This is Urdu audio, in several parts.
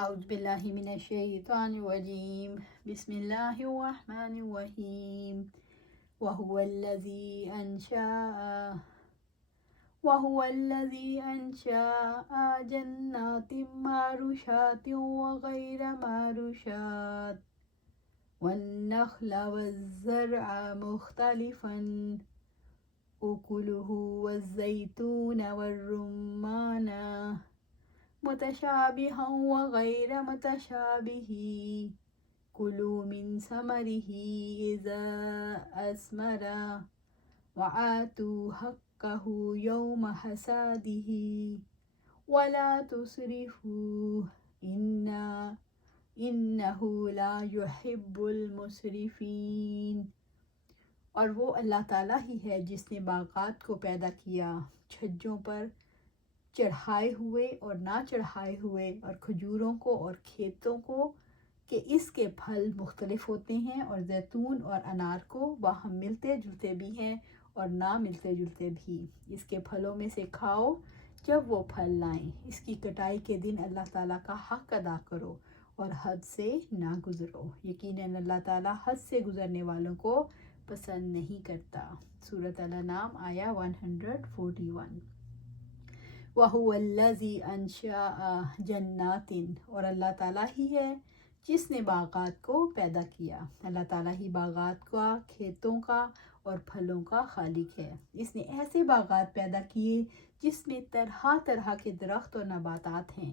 اعوذ باللہ من الشیطان الرجیم بسم اللہ الرحمن الرحیم وهو الذي أنشأ جنات معروشات وغير معروشات والنخل والزرع مختلفا أكله والزيتون والرمان متشابها وغير متشابه كلوا من ثمره إذا أثمر وآتوا حقه يوم حصاده ولا تسرفوا إنه لا يحب المسرفين۔ اور وہ اللہ تعالیٰ ہی ہے جس نے باغات کو پیدا کیا، چھجوں پر چڑھائے ہوئے اور نہ چڑھائے ہوئے، اور کھجوروں کو اور کھیتوں کو کہ اس کے پھل مختلف ہوتے ہیں، اور زیتون اور انار کو باہم ملتے جلتے بھی ہیں اور نہ ملتے جلتے بھی۔ اس کے پھلوں میں سے کھاؤ جب وہ پھل لائیں۔ اس کی کٹائی کے دن اللہ تعالیٰ کا حق ادا کرو اور حد سے نہ گزرو، یقیناً اللہ تعالیٰ حد سے گزرنے والوں کو پسند نہیں کرتا۔ سورۃ الانعام آیا 141۔ وَهُوَ الَّذِي أَنشَأَ جَنَّاتٍ، اور اللہ تعالیٰ ہی ہے جس نے باغات کو پیدا کیا۔ اللہ تعالیٰ ہی باغات کا، کھیتوں کا اور پھلوں کا خالق ہے۔ اس نے ایسے باغات پیدا کیے جس میں طرح طرح کے درخت اور نباتات ہیں،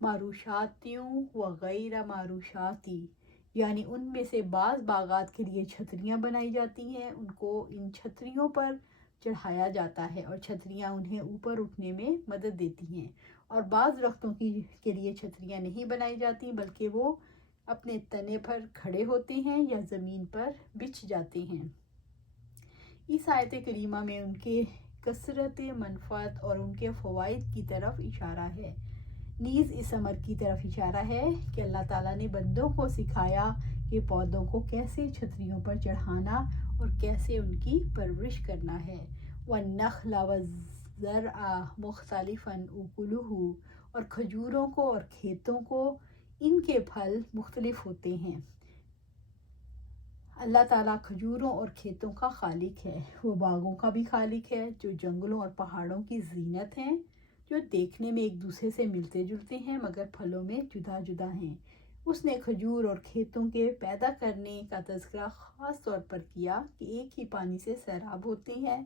معروشاتیوں وغیر معروشاتی، یعنی ان میں سے بعض باغات کے لیے چھتریاں بنائی جاتی ہیں، ان کو ان چھتریوں پر چڑھایا جاتا ہے اور چھتریاں انہیں اوپر اٹھنے میں مدد دیتی ہیں، اور بعض درختوں کے لیے چھتریاں نہیں بنائی جاتی بلکہ وہ اپنے تنے پر کھڑے ہوتے ہیں یا زمین پر بچھ جاتے ہیں۔ اس آیت کریمہ میں ان کے کثرت منفعت اور ان کے فوائد کی طرف اشارہ ہے، نیز اس امر کی طرف اشارہ ہے کہ اللہ تعالیٰ نے بندوں کو سکھایا کہ پودوں کو کیسے چھتریوں پر چڑھانا اور کیسے ان کی پرورش کرنا ہے۔ وَالنَّخْلَ وَالزَّرْعَ مُخْتَلِفًا أُكُلُهُ، اور کھجوروں کو اور کھیتوں کو ان کے پھل مختلف ہوتے ہیں۔ اللہ تعالیٰ کھجوروں اور کھیتوں کا خالق ہے، وہ باغوں کا بھی خالق ہے جو جنگلوں اور پہاڑوں کی زینت ہیں، جو دیکھنے میں ایک دوسرے سے ملتے جلتے ہیں مگر پھلوں میں جدا جدا ہیں۔ اس نے کھجور اور کھیتوں کے پیدا کرنے کا تذکرہ خاص طور پر کیا کہ ایک ہی پانی سے سیراب ہوتے ہیں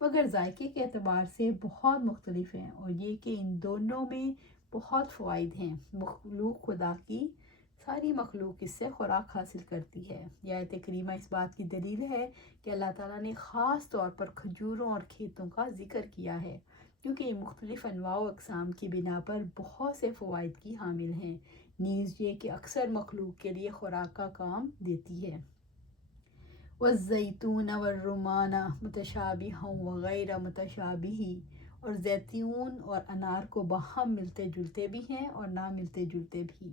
مگر ذائقے کے اعتبار سے بہت مختلف ہیں، اور یہ کہ ان دونوں میں بہت فوائد ہیں۔ مخلوق خدا کی ساری مخلوق اس سے خوراک حاصل کرتی ہے۔ یہ آیت کریمہ اس بات کی دلیل ہے کہ اللہ تعالیٰ نے خاص طور پر کھجوروں اور کھیتوں کا ذکر کیا ہے کیونکہ یہ مختلف انواع و اقسام کی بنا پر بہت سے فوائد کی حامل ہیں، نیز یہ کہ اکثر مخلوق کے لیے خوراک کا کام دیتی ہے۔ وَالزَّيْتُونَ وَالرُّمَّانَ مُتَشَابِهًا وَغَيْرَ مُتَشَابِهٍ، اور زیتون اور انار کو باہم ملتے جلتے بھی ہیں اور نہ ملتے جلتے بھی۔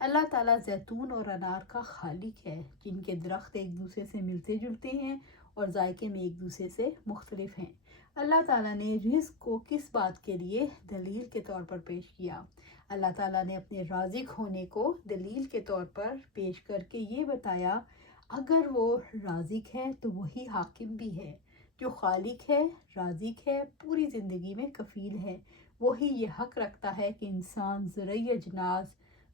اللہ تعالیٰ زیتون اور انار کا خالق ہے جن کے درخت ایک دوسرے سے ملتے جلتے ہیں اور ذائقے میں ایک دوسرے سے مختلف ہیں۔ اللہ تعالیٰ نے رزق کو کس بات کے لیے دلیل کے طور پر پیش کیا؟ اللہ تعالیٰ نے اپنے رازق ہونے کو دلیل کے طور پر پیش کر کے یہ بتایا اگر وہ رازق ہے تو وہی حاکم بھی ہے، جو خالق ہے، رازق ہے، پوری زندگی میں کفیل ہے، وہی یہ حق رکھتا ہے کہ انسان زرعی اجناس،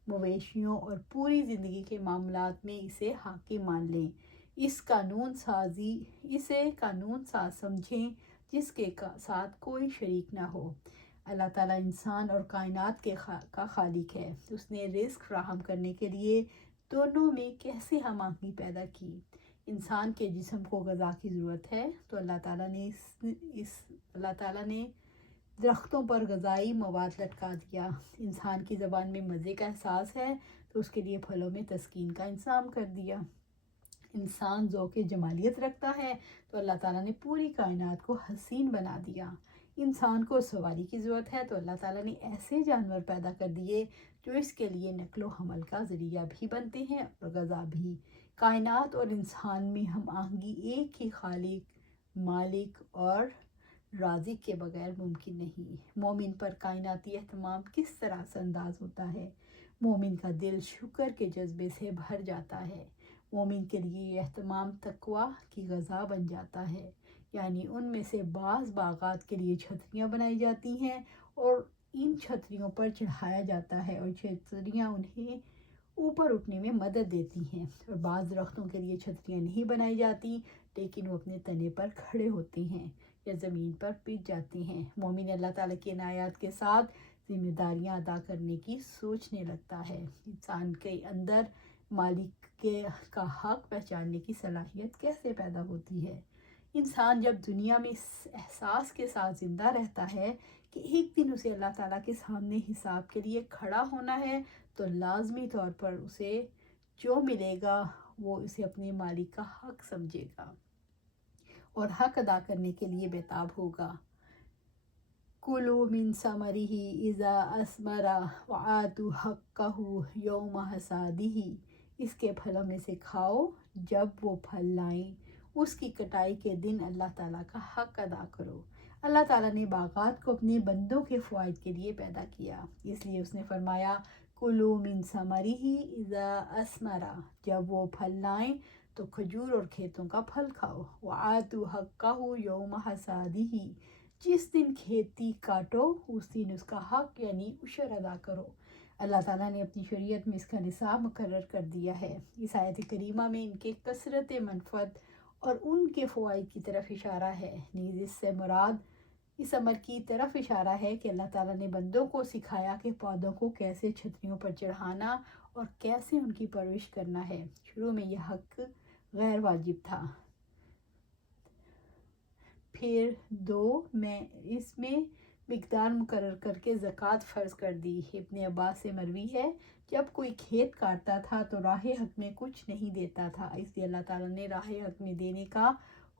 مویشیوں اور پوری زندگی کے معاملات میں اسے حاکم مان لیں، اسے قانون ساز سمجھیں جس کے ساتھ کوئی شریک نہ ہو۔ اللہ تعالیٰ انسان اور کائنات کا خالق ہے۔ اس نے رزق فراہم کرنے کے لیے دونوں میں کیسے ہم آہنگی پیدا کی۔ انسان کے جسم کو غذا کی ضرورت ہے تو اللہ تعالیٰ نے درختوں پر غذائی مواد لٹکا دیا۔ انسان کی زبان میں مزے کا احساس ہے تو اس کے لیے پھلوں میں تسکین کا انتظام کر دیا۔ انسان ذوق جمالیت رکھتا ہے تو اللہ تعالیٰ نے پوری کائنات کو حسین بنا دیا۔ انسان کو سواری کی ضرورت ہے تو اللہ تعالیٰ نے ایسے جانور پیدا کر دیے جو اس کے لیے نقل و حمل کا ذریعہ بھی بنتے ہیں اور غذا بھی۔ کائنات اور انسان میں ہم آہنگی ایک ہی خالق، مالک اور رازق کے بغیر ممکن نہیں۔ مومن پر کائناتی اہتمام کس طرح سے انداز ہوتا ہے؟ مومن کا دل شکر کے جذبے سے بھر جاتا ہے۔ مومن کے لیے یہ اہتمام تقویٰ کی غذا بن جاتا ہے، یعنی ان میں سے بعض باغات کے لیے چھتریاں بنائی جاتی ہیں اور ان چھتریوں پر چڑھایا جاتا ہے، اور چھتریاں انہیں اوپر اٹھنے میں مدد دیتی ہیں، اور بعض درختوں کے لیے چھتریاں نہیں بنائی جاتی لیکن وہ اپنے تنے پر کھڑے ہوتے ہیں یا زمین پر پٹ جاتی ہیں۔ مومن اللہ تعالیٰ کی عنایات کے ساتھ ذمہ داریاں ادا کرنے کی سوچنے لگتا ہے۔ انسان کے اندر مالک کا حق پہچاننے کی صلاحیت کیسے پیدا ہوتی ہے؟ انسان جب دنیا میں اس احساس کے ساتھ زندہ رہتا ہے کہ ایک دن اسے اللہ تعالیٰ کے سامنے حساب کے لیے کھڑا ہونا ہے، تو لازمی طور پر اسے جو ملے گا وہ اسے اپنے مالک کا حق سمجھے گا اور حق ادا کرنے کے لیے بیتاب ہوگا۔ کُلُوا مِن ثَمَرِهِ إِذَا أَثْمَرَ وَآتُوا حَقَّهُ يَوْمَ حَصَادِهِ، اس کے پھلوں میں سے کھاؤ جب وہ پھل لائیں، اس کی کٹائی کے دن اللہ تعالیٰ کا حق ادا کرو۔ اللہ تعالیٰ نے باغات کو اپنے بندوں کے فوائد کے لیے پیدا کیا، اس لیے اس نے فرمایا کُلُوا مِن ثَمَرِهِ إِذَا أَثْمَرَ، جب وہ پھل لائیں تو کھجور اور کھیتوں کا پھل کھاؤ۔ وَآتُوا حَقَّهُ يَوْمَ حَصَادِهِ، جس دن کھیتی کاٹو اس دن اس کا حق یعنی عشر ادا کرو۔ اللہ تعالیٰ نے اپنی شریعت میں اس کا نصاب مقرر کر دیا ہے۔ اس آیت کریمہ میں ان کے کثرت منفعت اور ان کے فوائد کی طرف اشارہ ہے، نیز اس سے مراد اس امر کی طرف اشارہ ہے کہ اللہ تعالیٰ نے بندوں کو سکھایا کہ پودوں کو کیسے چھتریوں پر چڑھانا اور کیسے ان کی پرورش کرنا ہے۔ شروع میں یہ حق غیر واجب تھا، پھر میں اس میں مقدار مقرر کر کے زکوٰۃ فرض کر دی۔ ابن عباس سے مروی ہے، جب کوئی کھیت کاٹتا تھا تو راہ حق میں کچھ نہیں دیتا تھا، اس لیے اللہ تعالیٰ نے راہ حق میں دینے کا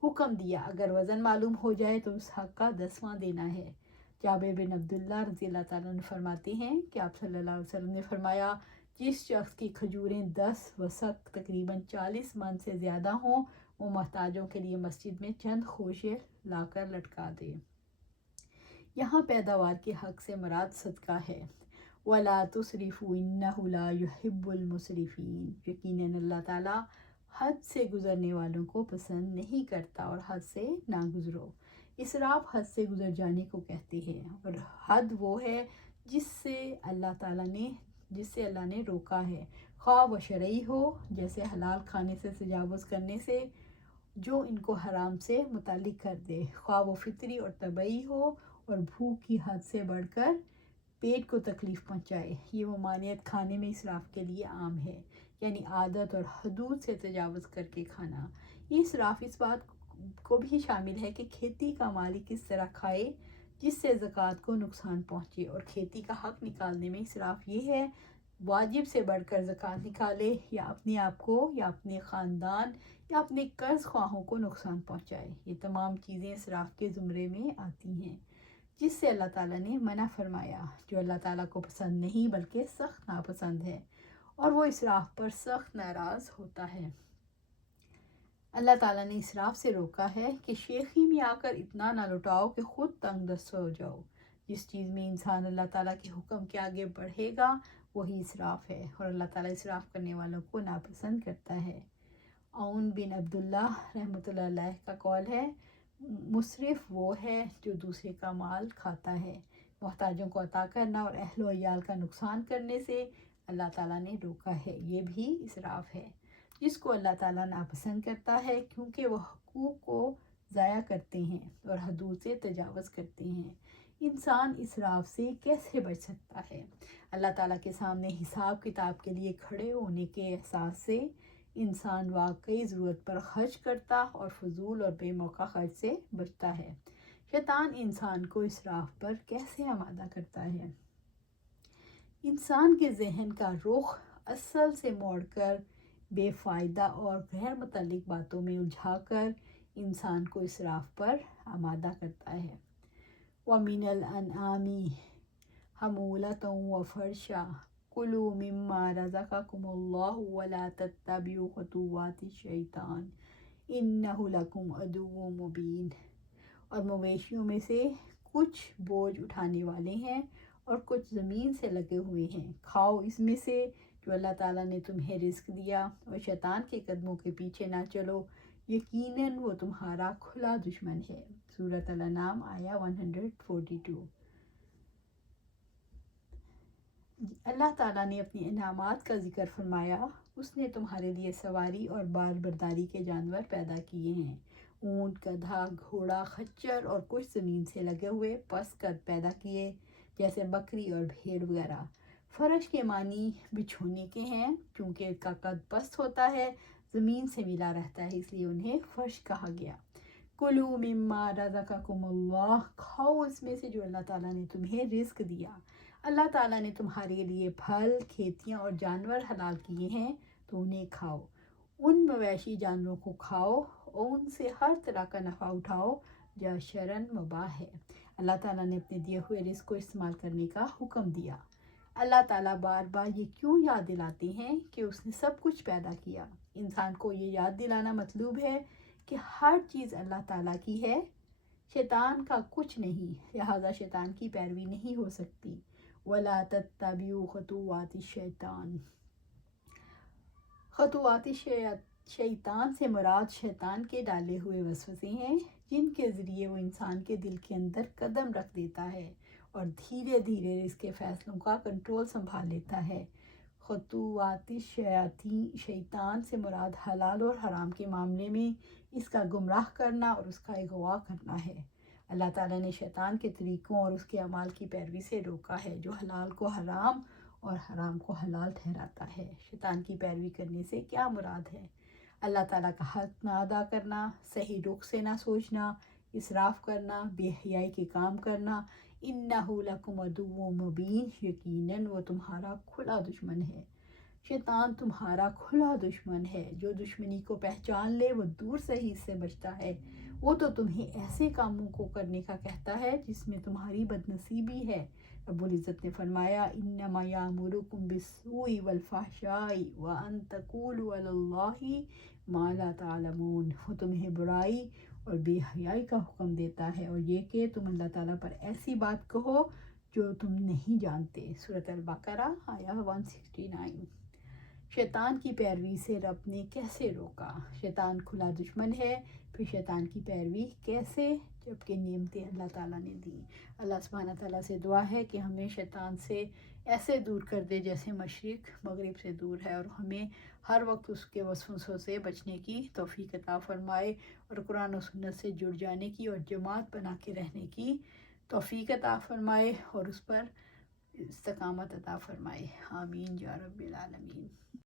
حکم دیا، اگر وزن معلوم ہو جائے تو اس حق کا 10واں دینا ہے۔ جابر بن عبداللہ رضی اللہ تعالیٰ عنہ فرماتے ہیں کہ آپ صلی اللہ علیہ وسلم نے فرمایا، جس شخص کی کھجوریں 10 وسق تقریباً 40 من سے زیادہ ہوں، وہ محتاجوں کے لیے مسجد میں چند خوشے لا کر لٹکا دے۔ یہاں پیداوار کے حق سے مراد صدقہ ہے۔ وَلَا تُسْرِفُوا إِنَّهُ لَا يُحِبُّ الْمُسْرِفِينَ، یقیناً اللہ تعالیٰ حد سے گزرنے والوں کو پسند نہیں کرتا، اور حد سے نہ گزرو۔ اسراف حد سے گزر جانے کو کہتے ہیں، اور حد وہ ہے جس سے اللہ نے روکا ہے، خواہ وہ شرعی ہو جیسے حلال کھانے سے تجاوز کرنے سے جو ان کو حرام سے متعلق کر دے، خواہ وہ فطری اور طبعی ہو اور بھوک کی حد سے بڑھ کر پیٹ کو تکلیف پہنچائے۔ یہ ممانعت کھانے میں اسراف کے لیے عام ہے، یعنی عادت اور حدود سے تجاوز کر کے کھانا۔ یہ اسراف اس بات کو بھی شامل ہے کہ کھیتی کا مالک اس طرح کھائے جس سے زکوٰۃ کو نقصان پہنچے، اور کھیتی کا حق نکالنے میں اسراف یہ ہے واجب سے بڑھ کر زکوٰۃ نکالے، یا اپنے آپ کو یا اپنے خاندان یا اپنے قرض خواہوں کو نقصان پہنچائے۔ یہ تمام چیزیں اسراف کے زمرے میں آتی ہیں جس سے اللہ تعالیٰ نے منع فرمایا، جو اللہ تعالیٰ کو پسند نہیں بلکہ سخت ناپسند ہے، اور وہ اسراف پر سخت ناراض ہوتا ہے۔ اللہ تعالیٰ نے اسراف سے روکا ہے کہ شیخی میں آ کر اتنا نہ لٹاؤ کہ خود تنگ دست ہو جاؤ۔ جس چیز میں انسان اللہ تعالیٰ کے حکم کے آگے بڑھے گا وہی اسراف ہے، اور اللہ تعالیٰ اسراف کرنے والوں کو ناپسند کرتا ہے۔ عون بن عبداللہ رحمۃ اللہ علیہ کا قول ہے، مسرف وہ ہے جو دوسرے کا مال کھاتا ہے۔ محتاجوں کو عطا کرنا اور اہل و عیال کا نقصان کرنے سے اللہ تعالیٰ نے روکا ہے، یہ بھی اسراف ہے جس کو اللہ تعالیٰ ناپسند کرتا ہے، کیونکہ وہ حقوق کو ضائع کرتے ہیں اور حدود سے تجاوز کرتے ہیں۔ انسان اسراف سے کیسے بچ سکتا ہے؟ اللہ تعالیٰ کے سامنے حساب کتاب کے لیے کھڑے ہونے کے احساس سے انسان واقعی ضرورت پر خرچ کرتا اور فضول اور بے موقع خرچ سے بچتا ہے۔ شیطان انسان کو اسراف پر کیسے آمادہ کرتا ہے؟ انسان کے ذہن کا رخ اصل سے موڑ کر بے فائدہ اور غیر متعلق باتوں میں الجھا کر انسان کو اسراف پر آمادہ کرتا ہے۔ وَمِنَ الْأَنْعَامِ حَمُولَةٌ وَفَرْشًا كُلُوا مِمَّا رَزَقَكُمُ اللَّهُ وَلَا تَتَّبِعُوا خُطُوَّاتِ الشَّيْطَانِ إِنَّهُ لَكُمْ عَدُوٌّ مُّبِينٌ۔ اور مویشیوں میں سے کچھ بوجھ اٹھانے والے ہیں اور کچھ زمین سے لگے ہوئے ہیں، کھاؤ اس میں سے جو اللہ تعالیٰ نے تمہیں رزق دیا، اور شیطان کے قدموں کے پیچھے نہ چلو، یقیناً وہ تمہارا کھلا دشمن ہے۔ سورۃ الانعام آیا 142۔ اللہ تعالیٰ نے اپنی انعامات کا ذکر فرمایا۔ اس نے تمہارے لیے سواری اور بار برداری کے جانور پیدا کیے ہیں، اونٹ، گدھا، گھوڑا، خچر اور کچھ زمین سے لگے ہوئے پس قد پیدا کیے جیسے بکری اور بھیڑ وغیرہ۔ فرش کے معنی بچھونے کے ہیں، چونکہ اس کا قد پست ہوتا ہے، زمین سے ملا رہتا ہے، اس لیے انہیں فرش کہا گیا۔ کلوا مما رزقکم اللہ، کھاؤ اس میں سے جو اللہ تعالیٰ نے تمہیں رزق دیا۔ اللہ تعالیٰ نے تمہارے لیے پھل، کھیتیاں اور جانور حلال کیے ہیں تو انہیں کھاؤ۔ ان مویشی جانوروں کو کھاؤ اور ان سے ہر طرح کا نفع اٹھاؤ جو شرعاً مباح ہے۔ اللہ تعالیٰ نے اپنے دیے ہوئے رزق کو استعمال کرنے کا حکم دیا۔ اللہ تعالیٰ بار بار یہ کیوں یاد دلاتے ہیں کہ اس نے سب کچھ پیدا کیا؟ انسان کو یہ یاد دلانا مطلوب ہے کہ ہر چیز اللہ تعالیٰ کی ہے، شیطان کا کچھ نہیں، لہٰذا شیطان کی پیروی نہیں ہو سکتی۔ وَلَا تَتَّبِعُوا خُطُوَاتِ الشَّيْطَانِ، خطوات شیطان سے مراد شیطان کے ڈالے ہوئے وسوسے ہیں جن کے ذریعے وہ انسان کے دل کے اندر قدم رکھ دیتا ہے اور دھیرے دھیرے اس کے فیصلوں کا کنٹرول سنبھال لیتا ہے۔ خطوات شیطان سے مراد حلال اور حرام کے معاملے میں اس کا گمراہ کرنا اور اس کا اغوا کرنا ہے۔ اللہ تعالیٰ نے شیطان کے طریقوں اور اس کے اعمال کی پیروی سے روکا ہے، جو حلال کو حرام اور حرام کو حلال ٹھہراتا ہے۔ شیطان کی پیروی کرنے سے کیا مراد ہے؟ اللہ تعالیٰ کا حق نہ ادا کرنا، صحیح رخ سے نہ سوچنا، اسراف کرنا، بے حیائی کے کام کرنا۔ انہ لکم عدو مبین، یقیناً وہ تمہارا کھلا دشمن ہے۔ شیطان تمہارا کھلا دشمن ہے، جو دشمنی کو پہچان لے وہ دور سے ہی اس سے بچتا ہے۔ وہ تو تمہیں ایسے کاموں کو کرنے کا کہتا ہے جس میں تمہاری بدنصیبی ہے۔ رب العزت نے فرمایا انما یامرکم بالسوء والفحشاء وان تقولوا علی اللہ ما لا تعلمون، وہ تمہیں برائی اور بے حیائی کا حکم دیتا ہے اور یہ کہ تم اللہ تعالیٰ پر ایسی بات کہو جو تم نہیں جانتے۔ سورۃ البقرہ آیا 169۔ شیطان کی پیروی سے رب نے کیسے روکا؟ شیطان کھلا دشمن ہے، پھر شیطان کی پیروی کیسے جبکہ نعمتیں اللہ تعالیٰ نے دی۔ اللہ سبحانہ تعالیٰ سے دعا ہے کہ ہمیں شیطان سے ایسے دور کر دے جیسے مشرق مغرب سے دور ہے، اور ہمیں ہر وقت اس کے وسوسوں سے بچنے کی توفیق عطا فرمائے اور قرآن و سنت سے جڑ جانے کی اور جماعت بنا کے رہنے کی توفیق عطا فرمائے اور اس پر استقامت عطا فرمائے۔ آمین یا رب العالمین۔